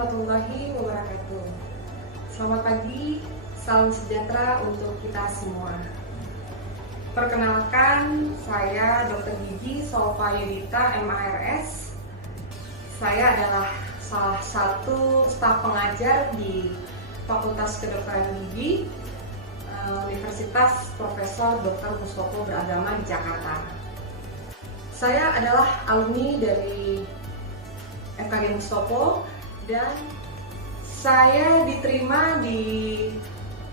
warahmatullahi wabarakatuh. Selamat pagi, salam sejahtera untuk kita semua. Perkenalkan, saya Dr. Gigi Solva Yudita, MARS. Saya adalah salah satu staf pengajar di Fakultas Kedokteran Gigi Universitas Profesor Dr. Mustopo Beragama di Jakarta. Saya adalah alumni dari FKG Mustopo dan saya diterima di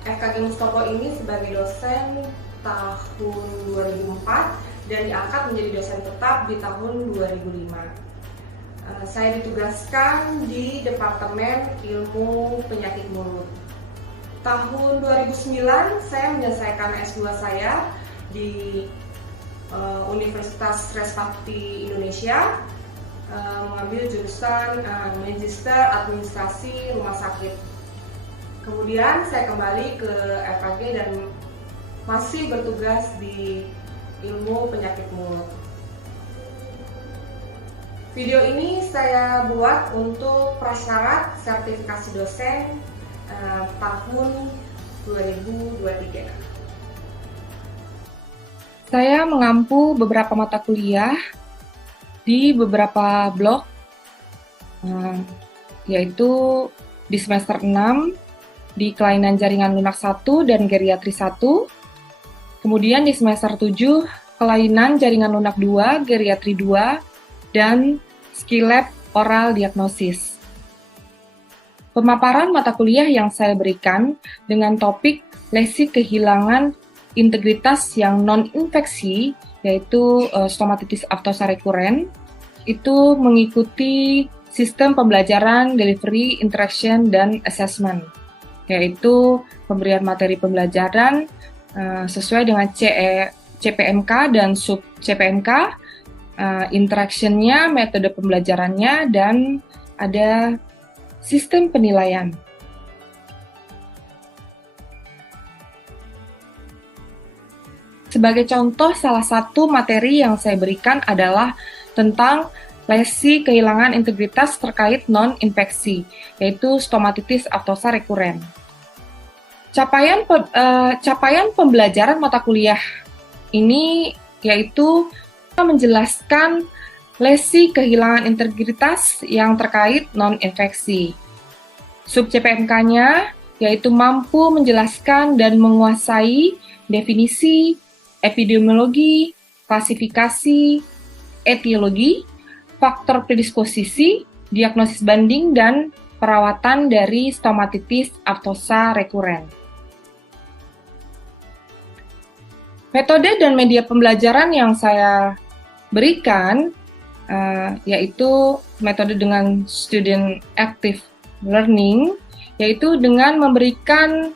FKG Mustopo ini sebagai dosen tahun 2004 dan diangkat menjadi dosen tetap di tahun 2005. Saya ditugaskan di Departemen Ilmu Penyakit Mulut. Tahun 2009 saya menyelesaikan S2 saya di Universitas Trisakti Indonesia, mengambil jurusan Magister Administrasi Rumah Sakit. Kemudian saya kembali ke FKG dan masih bertugas di ilmu penyakit mulut. Video ini saya buat untuk prasyarat sertifikasi dosen tahun 2023. Saya mengampu beberapa mata kuliah di beberapa blok, yaitu di semester 6 di kelainan jaringan lunak 1 dan geriatri 1, kemudian di semester 7 kelainan jaringan lunak 2, geriatri 2, dan skill lab oral diagnosis. Pemaparan mata kuliah yang saya berikan dengan topik lesi kehilangan integritas yang non-infeksi, yaitu stomatitis aftosa rekuren, itu mengikuti sistem pembelajaran, delivery, interaction, dan assessment, yaitu pemberian materi pembelajaran sesuai dengan CPMK dan sub CPMK, interaction-nya, metode pembelajarannya, dan ada sistem penilaian. Sebagai contoh, salah satu materi yang saya berikan adalah tentang lesi kehilangan integritas terkait non-infeksi, yaitu stomatitis aftosa rekuren. Capaian pembelajaran mata kuliah ini yaitu menjelaskan lesi kehilangan integritas yang terkait non-infeksi. Sub CPMK-nya yaitu mampu menjelaskan dan menguasai definisi, epidemiologi, klasifikasi, etiologi, faktor predisposisi, diagnosis banding, dan perawatan dari stomatitis aftosa rekuren. Metode dan media pembelajaran yang saya berikan yaitu metode dengan student active learning, yaitu dengan memberikan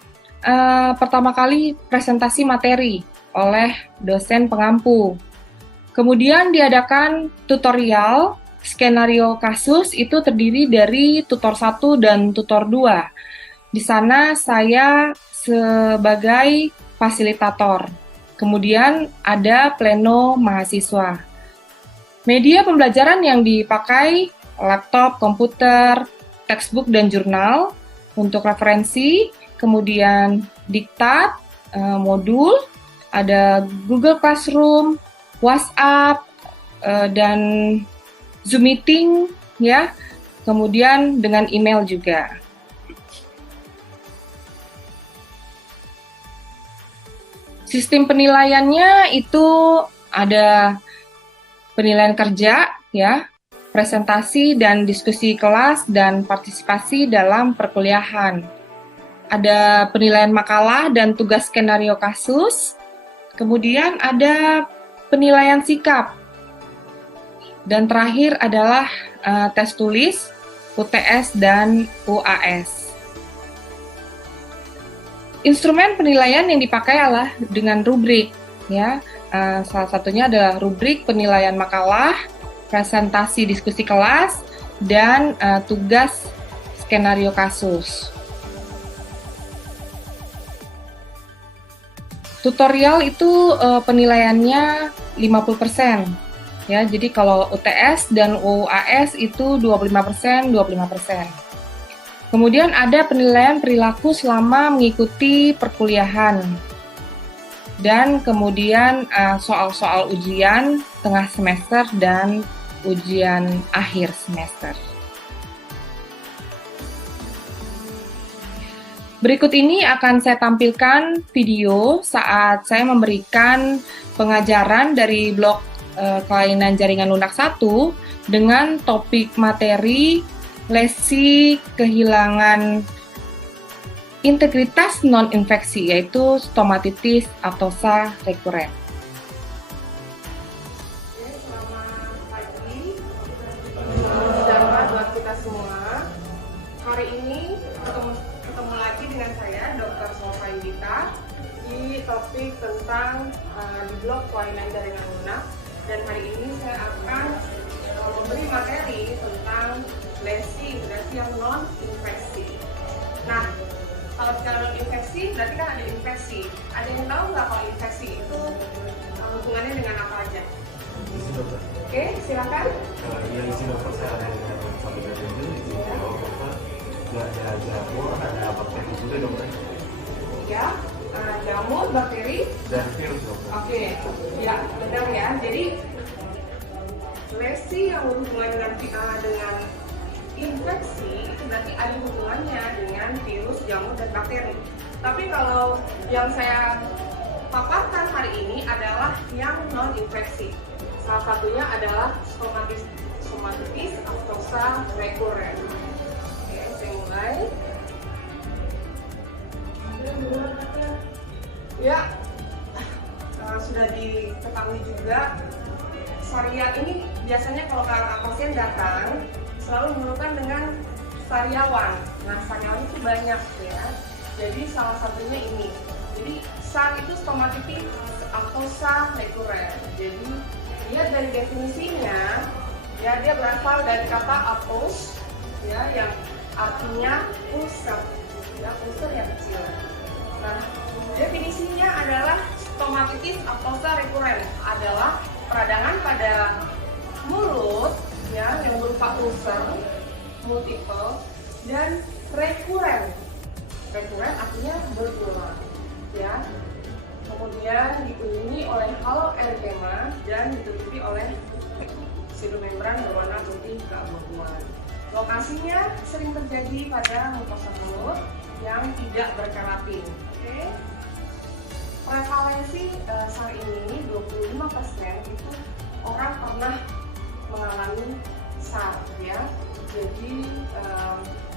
pertama kali presentasi materi oleh dosen pengampu. Kemudian diadakan tutorial, skenario kasus itu terdiri dari tutor 1 dan tutor 2. Di sana saya sebagai fasilitator. Kemudian ada pleno mahasiswa. Media pembelajaran yang dipakai laptop, komputer, textbook, dan jurnal untuk referensi, kemudian diktat, modul, ada Google Classroom, WhatsApp, dan Zoom meeting, ya. Kemudian dengan email juga. Sistem penilaiannya itu ada penilaian kerja, ya, presentasi dan diskusi kelas, dan partisipasi dalam perkuliahan. Ada penilaian makalah dan tugas skenario kasus. Kemudian ada penilaian sikap. Dan terakhir adalah tes tulis, UTS, dan UAS. Instrumen penilaian yang dipakai adalah dengan rubrik, ya. Salah satunya adalah rubrik penilaian makalah, presentasi diskusi kelas, dan tugas skenario kasus. Tutorial itu penilaiannya 50%. Ya, jadi kalau UTS dan UAS itu 25%, 25%. Kemudian ada penilaian perilaku selama mengikuti perkuliahan. Dan kemudian soal-soal ujian tengah semester dan ujian akhir semester. Berikut ini akan saya tampilkan video saat saya memberikan pengajaran dari blok kelainan jaringan lunak 1 dengan topik materi lesi kehilangan integritas non-infeksi, yaitu stomatitis aftosa rekuren. Selamat pagi, salam sejahtera buat kita semua. Hari ini ketemu lagi dengan saya, Dr. Sofa Indita, di topik tentang di blok kelainan jaringan lunak. Dan hari ini saya akan memberi materi tentang lesi integrasi yang non-infeksi. Nah, kalau bicara non-infeksi, berarti kan ada infeksi. Ada yang tahu nggak kalau infeksi itu hubungannya dengan apa aja? Oke, silakan. Yang isi dokter saya ada dengan satu itu isi dokter, ada jamur, ada bakteri juga dokter. Ya, jamur, bakteri, Dan virus dokter. Oke, ya benar ya. Jadi lesi yang berhubungan dengan infeksi itu berarti ada hubungannya dengan virus, jamur, dan bakteri. Tapi kalau yang saya paparkan hari ini adalah yang non-infeksi. Salah satunya adalah stomatitis aftosa rekuren. Oke, saya mulai. Ya, sudah diketahui juga, sariat ini biasanya kalau pasien datang selalu mengeluhkan dengan sariawan. Nah, sariawan itu banyak ya. Jadi salah satunya ini. Jadi SAR itu stomatitis aftosa rekuren. Jadi lihat dari definisinya, ya dia berasal dari kata apos, ya yang artinya ulcer, ya ulcer yang kecil. Nah, definisinya adalah stomatitis aftosa rekuren adalah peradangan pada mulut ya yang berupa ulcer multiple dan rekuren. Rekuren artinya berulang ya. Kemudian dikunjungi oleh halo erythema dan ditutupi oleh pseudomembran berwarna putih keabu-abuan. Lokasinya sering terjadi pada mukosa mulut yang tidak berkeratin. Oke. Prevalensi SAR ini 25% itu orang pernah mengalami SAR ya. Jadi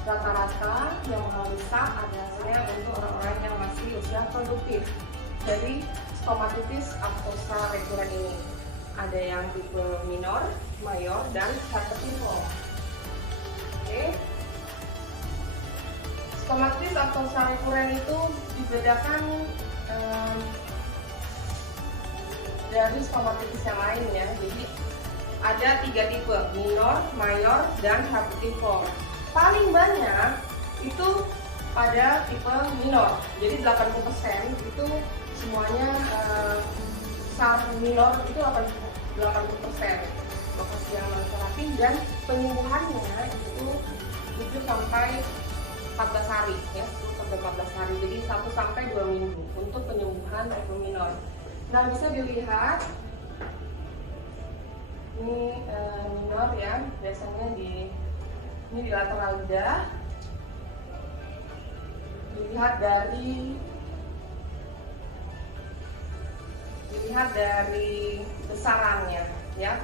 rata-rata yang mengalami SAR adalah untuk orang-orang yang masih usia produktif. Jadi stomatitis aftosa rekuren ini ada yang tipe minor, mayor, dan herpetiform. Oke. Stomatitis aftosa rekuren itu dibedakan dari stomatitis yang lain ya. Jadi ada 3 tipe, minor, mayor, dan herpetiform. Paling banyak itu pada tipe minor. Jadi 80% itu semuanya SAR minor itu 80%. Lokasi yang non-terapi dan penyembuhannya itu 7 sampai 14 hari ya, 10 sampai 14 hari. Jadi 1 sampai 2 minggu untuk penyembuhan tipe minor. Nah, bisa dilihat ini minor ya, biasanya di lateral lidah. Dilihat dari besarannya ya.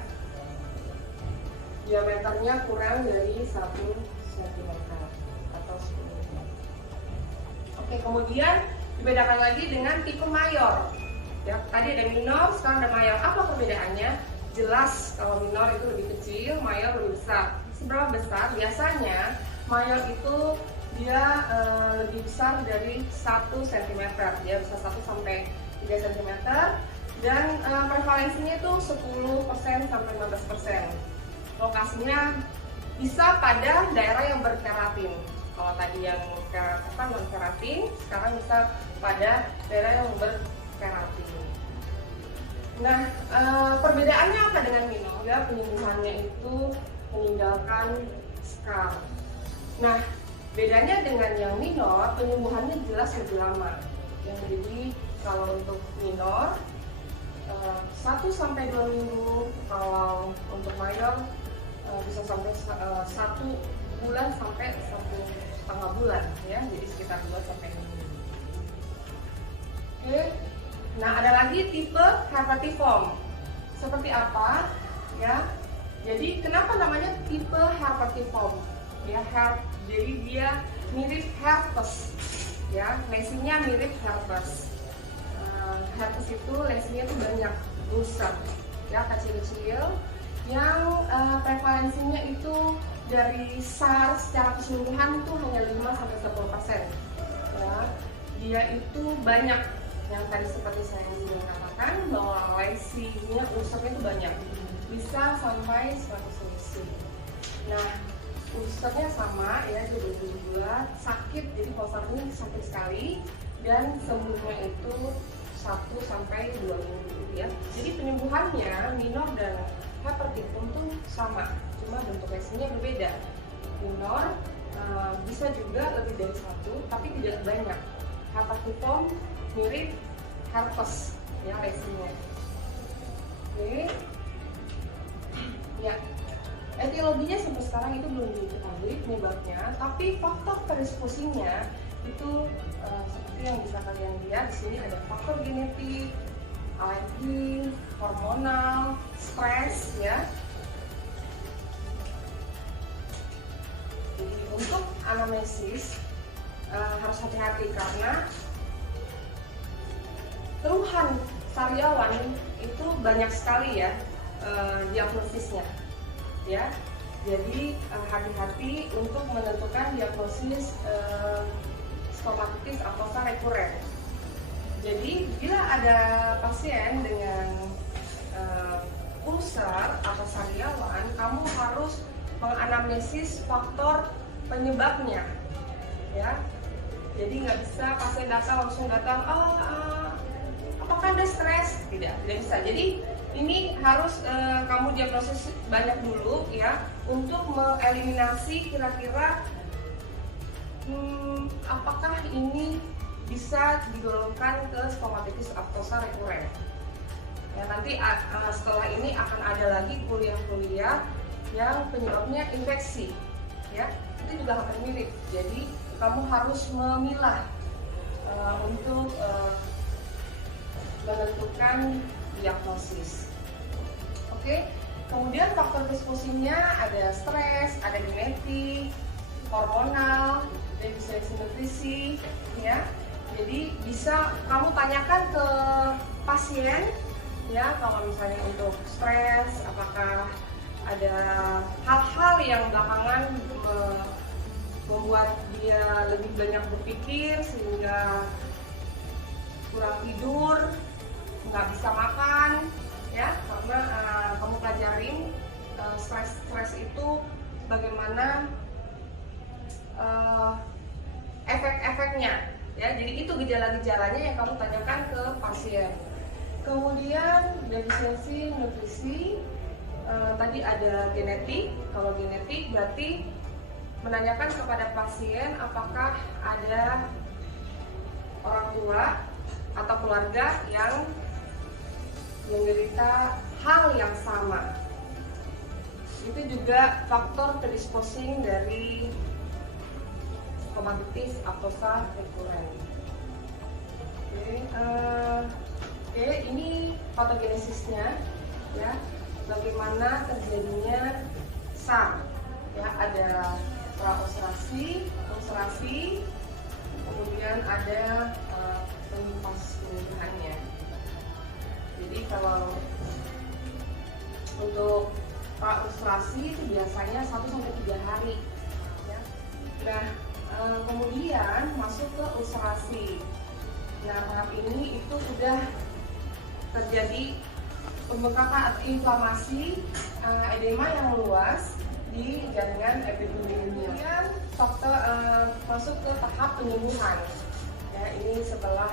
Diameternya kurang dari 1 cm atau 10 mm. Oke, kemudian dibedakan lagi dengan tipe mayor. Ya, tadi ada minor, sekarang ada mayor. Apa perbedaannya? Jelas kalau minor itu lebih kecil, mayor lebih besar. Seberapa besar? Biasanya mayor itu dia lebih besar dari 1 cm. Dia bisa 1 sampai 3 cm. Dan prevalensinya itu 10% sampai 15%. Lokasinya bisa pada daerah yang berkeratin. Kalau tadi yang non-keratin, sekarang bisa pada daerah yang berkeratin. Nah, perbedaannya apa dengan minor? Ya, penyembuhannya itu meninggalkan scar. Nah, Bedanya dengan yang minor, penyembuhannya jelas lebih lama. Jadi kalau untuk minor 1 sampai 2 minggu, kalau untuk minor bisa sampai 1 bulan sampai 1,5 bulan ya, jadi sekitar 2 sampai 6 minggu. Oke. Nah, ada lagi tipe herpetiform. Seperti apa? Ya. Jadi kenapa namanya tipe herpetiform? Ya, jadi dia mirip herpes. Ya, lesinya mirip herpes. Herpes itu lesinya itu banyak, ulcer, ya kecil-kecil. Yang prevalensinya itu dari SARS secara keseluruhan itu hanya 5-10%. Ya, dia itu banyak. Yang tadi seperti saya sudah katakan bahwa lesinya, ulcernya itu banyak, bisa sampai 100 lesi. Nah, ulcernya sama ya, jadi juga sakit, jadi ulcer ini sakit sekali dan sembuhnya itu 1 sampai 2 minggu ya. Jadi penyembuhannya minor dan herpetiform itu sama, cuma bentuk lesinya berbeda. Minor bisa juga lebih dari 1, tapi tidak banyak. Herpetiform mirip herpes ya lesinya. Oke. Ya. Etiologinya sampai sekarang itu belum diketahui penyebabnya, tapi faktor predisposinya itu seperti yang bisa kalian lihat di sini ada faktor genetik, alergi, hormonal, stres ya. Jadi untuk anamnesis harus hati-hati karena keluhan sariawan itu banyak sekali ya diagnosisnya ya. Jadi hati-hati untuk menentukan diagnosis stomatitis aftosa rekuren. Jadi bila ada pasien dengan ulcer atau sariawan, kamu harus menganamnesis faktor penyebabnya ya. Jadi nggak bisa pasien langsung datang apakah ada stres? Tidak bisa. Jadi ini harus kamu diagnosis banyak dulu ya, untuk mengeliminasi kira-kira apakah ini bisa digolongkan ke stomatitis aftosa rekuren. Ya, nanti setelah ini akan ada lagi kuliah-kuliah yang penyebabnya infeksi ya, itu juga akan mirip. Jadi kamu harus memilah untuk menentukan diagnosis. Oke, kemudian faktor predisposinya ada stres, ada genetik, hormonal, definisi nutrisi, ya. Jadi bisa kamu tanyakan ke pasien, ya, kalau misalnya untuk stres, apakah ada hal-hal yang belakangan membuat dia lebih banyak berpikir sehingga kurang tidur, nggak bisa makan, ya, karena kamu pelajarin stres itu bagaimana efek-efeknya, ya. Jadi itu gejala-gejalanya yang kamu tanyakan ke pasien. Kemudian definisi nutrisi, tadi ada genetik. Kalau genetik berarti menanyakan kepada pasien apakah ada orang tua atau keluarga yang menderita hal yang sama. Itu juga faktor predisposing dari stomatitis aftosa rekuren. Oke, ini patogenesisnya, ya, bagaimana terjadinya SAR, ya, ada praulcerasi, ulcerasi, kemudian ada penyembuhannya. Jadi kalau untuk praulcerasi itu biasanya 1-3 hari, ya. Nah, kemudian masuk ke ulcerasi. Nah, tahap ini itu sudah terjadi pembengkakan atau inflamasi, edema yang meluas di jaringan epitelioidnya. Kemudian faktor masuk ke tahap penyembuhan. Ya, ini setelah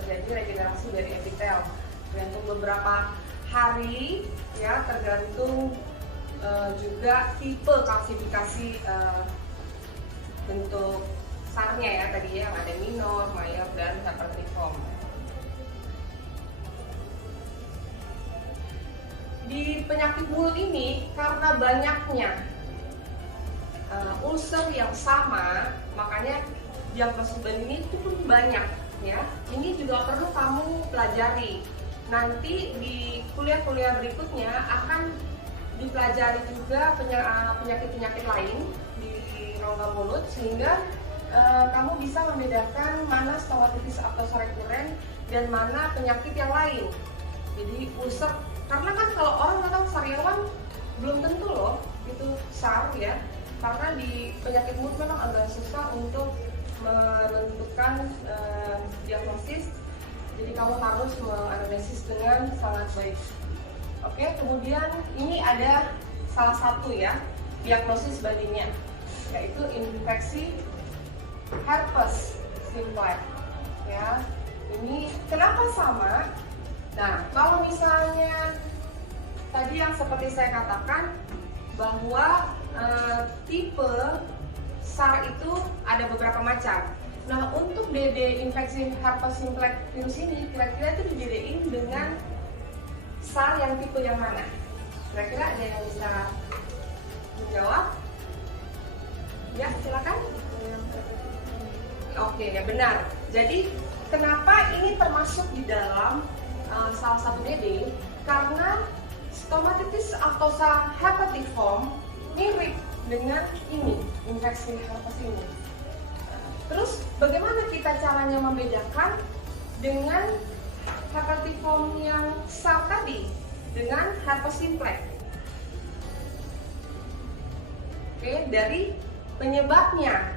terjadi regenerasi dari epitel. Tergantung beberapa hari, ya, tergantung juga tipe klasifikasi bentuk sarnya ya tadi ya, ada minor, mayor, dan hypertrichom. Di penyakit mulut ini karena banyaknya ulcer yang sama, makanya diagnosis ini itu pun banyak ya. Ini juga perlu kamu pelajari. Nanti di kuliah-kuliah berikutnya akan dipelajari juga penyakit-penyakit lain di rongga mulut, sehingga kamu bisa membedakan mana stomatitis atau rekuren dan mana penyakit yang lain. Jadi ulcer, karena kan kalau orang datang sariawan belum tentu loh itu SAR ya, karena di penyakit mulut memang agak susah untuk menentukan diagnosis. Jadi kamu harus menganalisis dengan sangat baik. Oke, kemudian ini ada salah satu ya diagnosis baginya, yaitu infeksi herpes simplex ya. Ini kenapa sama? Nah, kalau misalnya tadi yang seperti saya katakan bahwa tipe SAR itu ada beberapa macam. Nah, untuk DD infeksi herpes simplex virus ini kira-kira itu dibedain dengan SAR yang tipe yang mana? Kira-kira ada yang bisa menjawab? Ya, silakan. Oke, ya benar. Jadi, kenapa ini termasuk di dalam salah satu DD? Karena stomatitis atau herpetiform mirip dengan ini, infeksi herpes ini. Terus bagaimana kita caranya membedakan dengan herpetiform yang SAR tadi dengan herpes simplex? Oke, dari penyebabnya.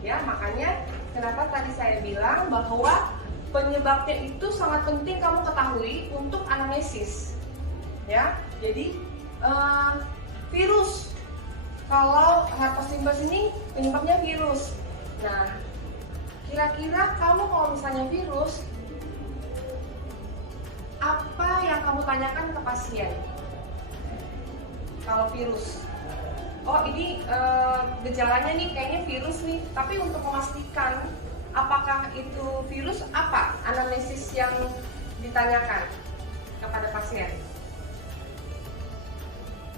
Ya, makanya kenapa tadi saya bilang bahwa penyebabnya itu sangat penting kamu ketahui untuk anamnesis. Ya, jadi virus. Kalau herpes simplex ini penyebabnya virus. Nah, kira-kira kamu kalau misalnya virus, apa yang kamu tanyakan ke pasien? Kalau virus, oh ini gejalanya nih kayaknya virus nih. Tapi untuk memastikan apakah itu virus, apa anamnesis yang ditanyakan kepada pasien?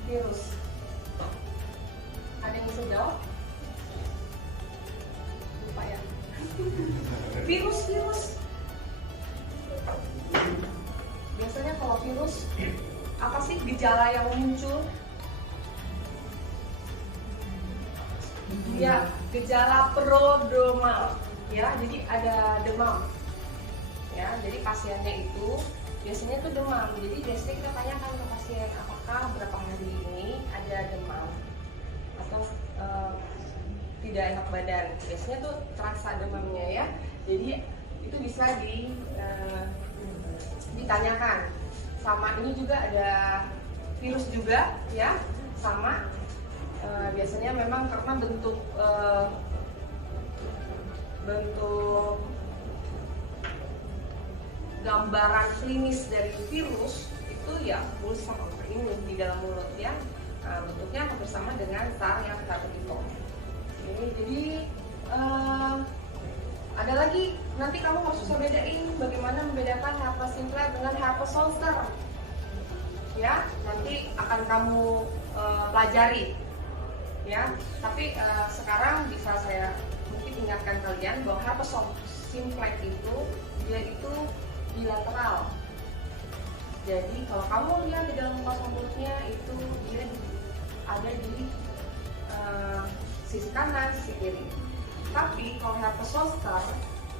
Virus. Ada yang bisa jawab? Lupa ya. Virus. Biasanya kalau virus, apa sih gejala yang muncul? Ya, gejala prodromal. Ya, jadi ada demam. Ya, jadi pasiennya itu biasanya itu demam. Jadi biasanya kita tanyakan ke pasien, apakah berapa hari ini ada demam atau tidak enak badan. Biasanya tuh terasa demamnya ya. Jadi itu bisa ditanyakan. Sama ini juga ada virus juga ya, sama biasanya memang karena bentuk gambaran klinis dari virus itu ya ulcer ini di dalam mulut ya. Nah, bentuknya hampir sama dengan SAR yang herpetiform. Oke, jadi ada lagi, nanti kamu harus bisa bedain bagaimana membedakan herpes simplex dengan herpes zoster. Ya, nanti akan kamu pelajari. Ya, tapi sekarang bisa saya mungkin ingatkan kalian bahwa herpes simplex itu dia itu bilateral. Jadi kalau kamu lihat di dalam mukosa mulutnya itu dia ada di sisi kanan, sisi kiri. Tapi kalau herpes zoster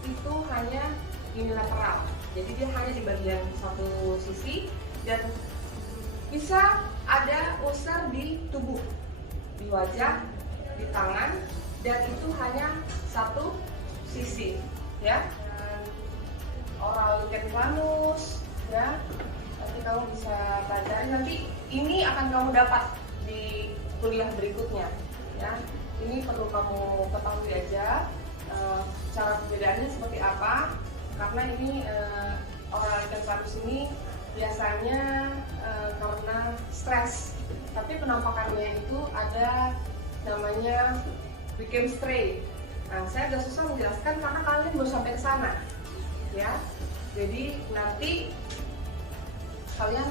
itu hanya unilateral. Jadi dia hanya di bagian satu sisi dan bisa ada ulcer di tubuh, di wajah, di tangan, dan itu hanya satu sisi, ya. Oral lichen planus, ya. Nanti kamu bisa pelajari. Nanti ini akan kamu dapat di kuliah berikutnya, ya. Ini perlu kamu ketahui aja cara perbedaannya seperti apa, karena ini oral lichen planus ini biasanya karena stres, tapi penampakannya itu ada namanya chemistry. Nah, saya agak susah menjelaskan karena kalian belum sampai ke sana, ya. Jadi nanti kalian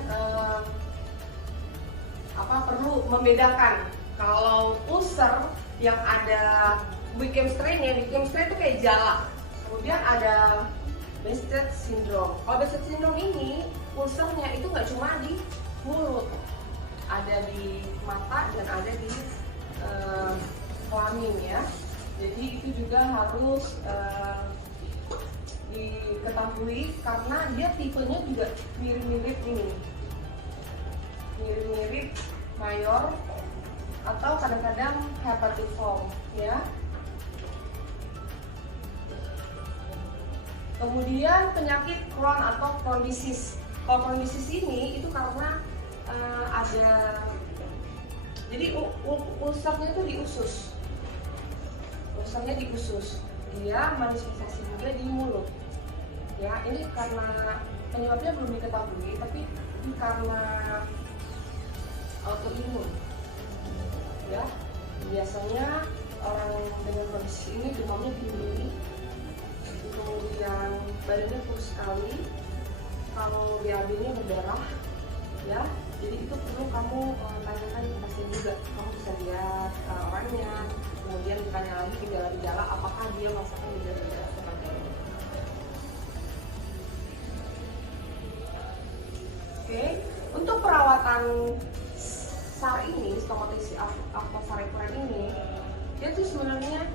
perlu membedakan kalau ulcer yang ada chemistry-nya, chemistry itu kayak jala. Kemudian ada Behcet syndrome. Kalau Behcet syndrome ini ulcernya itu nggak cuma di mulut, ada di mata dan ada di kelamin ya. Jadi itu juga harus diketahui karena dia tipenya juga mirip-mirip ini, mirip-mirip mayor atau kadang-kadang hepatiform ya. Kemudian penyakit Crohn atau Crohn disease. Kalau Crohn disease ini itu karena ada, jadi ulcernya itu di usus, ulcernya di usus, dia manifestasi juga di mulut. Ya, ini karena penyebabnya belum diketahui, tapi ini karena autoimun. Ya, biasanya orang dengan kondisi ini demamnya tinggi, kemudian badannya kurus sekali, kalau BAB-nya berdarah, ya. Jadi itu perlu kamu tanyakan ke pasien juga. Kamu bisa lihat orangnya, kemudian ditanya lagi gejala-gejala apakah dia merasakan gejala-gejala seperti ini. Oke, untuk perawatan SAR ini, stomatitis aftovarikular ini, dia tuh sebenarnya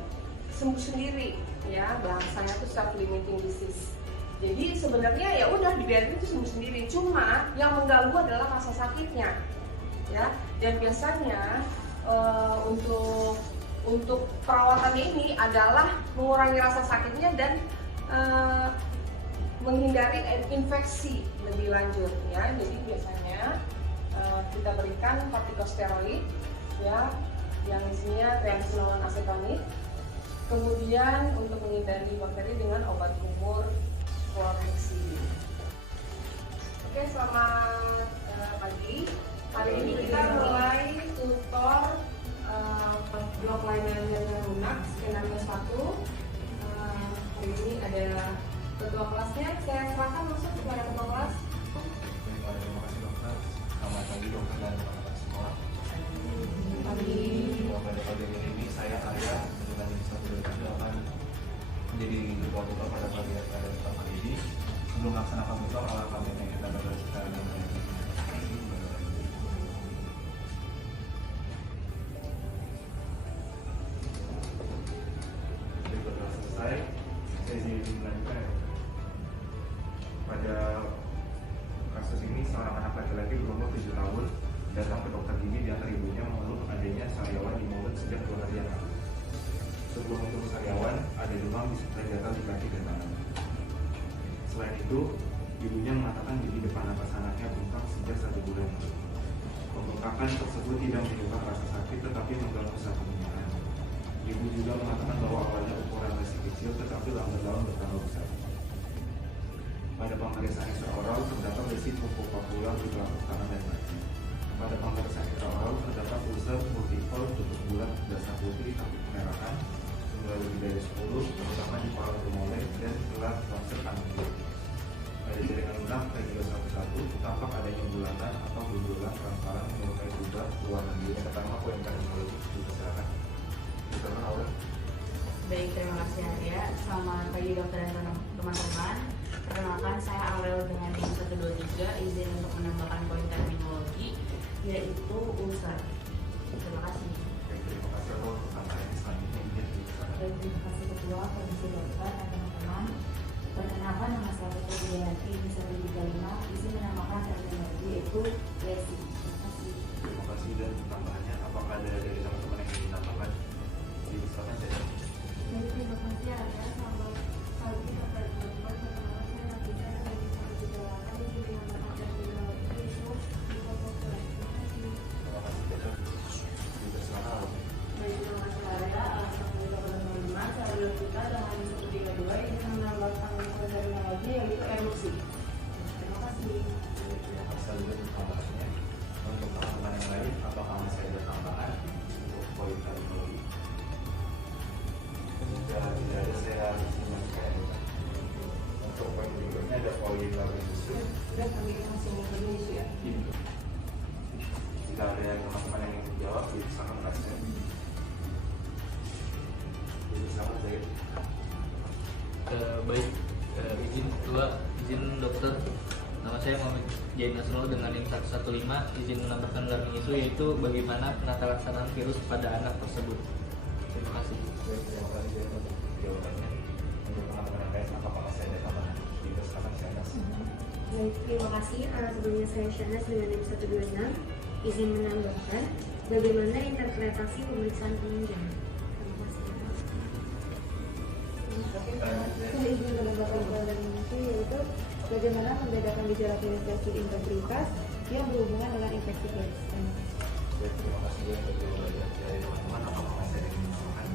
sembuh sendiri, ya, bahasanya tuh self-limiting disease. Jadi sebenarnya ya udah dibiarin itu sembuh sendiri. Cuma yang mengganggu adalah rasa sakitnya, ya. Dan biasanya untuk perawatannya ini adalah mengurangi rasa sakitnya dan menghindari infeksi lebih lanjut, ya. Jadi biasanya kita berikan kortikosteroid, ya, yang isinya triamcinolone acetonide. Kemudian untuk menghindari bakteri dengan obat kumur Chlorhexidine. Oke, selamat pagi. Hari ini kita mulai tutor blok layanan jaringan lunak skenario 1. Hari ini ada ketua kelasnya. Saya serahkan langsung kepada ketua kelas. Terima kasih dokter. Selamat pagi dokter dan teman-teman semua. Pagi. Pada pagi ini saya Arya dengan satu dokter akan menjadi ketua tutor pada pagi ini. Sebelum melaksanakan tutor, alangkah baiknya kita belajar secara dengan selesai, saya izin melanjutkan ya. Pada kasus ini seorang anak laki-laki berumur 7 tahun datang ke dokter gigi diantar ibunya mengeluh adanya sariawan di mulut sejak 2 hari yang lalu. Sebelum untuk sariawan, ada demam disertai gatal di kaki dan tangan. Selain itu, ibunya mengatakan gigi depan atas anaknya bengkak sejak 1 bulan lalu. Pembengkakan tersebut tidak menimbulkan rasa sakit tetapi mengganggu saat penyerahan. Ibu juga mengatakan bahwa awalnya ukuran masih kecil tetapi lambat laun bertambah besar. Pada pemeriksaan intraoral terdapat besi pupuk vakuolar di telapak tangan dan kaki. Pada pemeriksaan intraoral terdapat ulcer multiple tutup bulat dasar putih tapi kemerahan senilai lebih dari 10, terutama di kepala bermolek dan gelar tonsil anular. Pada jaringan lunak P311 tampak adanya bulatan atau bundulan transparan menyerupai bulat berwarna biru. Yang pertama poin kardiometri dipersilakan. Dokter Aura. Baik, terima kasih Arya. Selamat pagi dokter dan teman-teman. Perkenalkan, saya Aurel dengan tim 123, izin untuk menambahkan poin terminologi yaitu ulcer. Terima kasih. Terima kasih untuk tambahan selanjutnya. Terima kasih ketua, permisi dokter dan teman-teman. Perkenalkan, nama saya Putri Widianti, bisa 35, izin menambahkan terminologi yaitu lesi. Terima kasih. Terima kasih dan tambahannya apakah ada dari teman-teman yang ingin ditambahkan? Silakan saja. Baik, terima kasih Arya. Selamat pagi Bapak Ibu teman-teman. Perkenalkan saya Nafisa dari Institut Kejelasan di Bidang Terminologi itu di Populasi. Terima kasih dokter. Dipersilakan. Baik, terima kasih Arya. Alhamdulillah teman-teman. Saya udah kita dengan Institut 32 ini menambahkan terminologi yaitu erupsi. Terima kasih. Terima kasih juga untuk tambahannya. Untuk teman-teman yang lain, apakah masih ada tambahan untuk poin terminologi? poin lalu justru Sudah kami masih menghubungi isu ya. jika ada teman-teman yang ingin menjawab silakan kasih. Silakan saya. Baik, izin ketua, izin dokter. Nama saya Muhammad Jain Nasrullah dengan NIM 115, izin menambahkan learning isu yaitu bagaimana penata laksanaan virus pada anak tersebut. Terima kasih. Terima kasih untuk jawabannya. Untuk teman-teman yang lain, apakah saya ada tambahan? Silakan saya kasih. Baik, terima kasih. Sebelumnya saya Shanas dengan NIM 126, izin menambahkan bagaimana interpretasi pemeriksaan penunjang. Terima kasih. Saya izin menambahkan poin itu yaitu bagaimana membedakan gejala infeksi integritas yang berhubungan dengan infeksi virus. Terima kasih untuk jawabannya dari teman-teman. Apakah masih ada yang ingin menambahkan?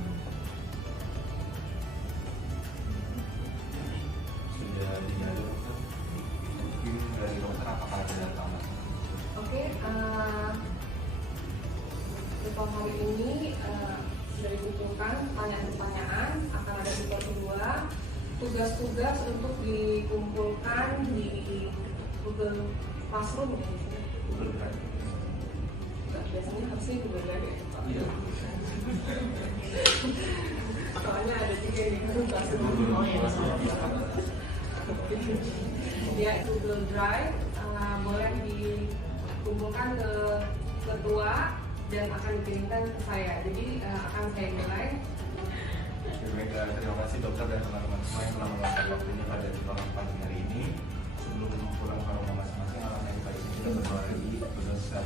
Sudah tidak ada dokter. Mungkin dari dokter apakah ada tambahan? Oke, untuk hari ini sudah dikumpulkan pertanyaan-pertanyaan, akan ada tugas kedua, tugas-tugas untuk dikumpulkan di Google Classroom ya. Google Drive. Biasanya harusnya Google Drive ya. Iya. Soalnya ada juga yang di Google Classroom. Ya, Google Drive boleh dikumpulkan ke ketua dan akan dikirimkan ke saya. Jadi akan saya nilai. Baik, terima kasih dokter dan teman-teman semua yang telah meluangkan waktunya pada pertemuan pagi hari ini. Sebelum pulang ke rumah masing-masing, alangkah baiknya kita berdoa lagi, berdoa secara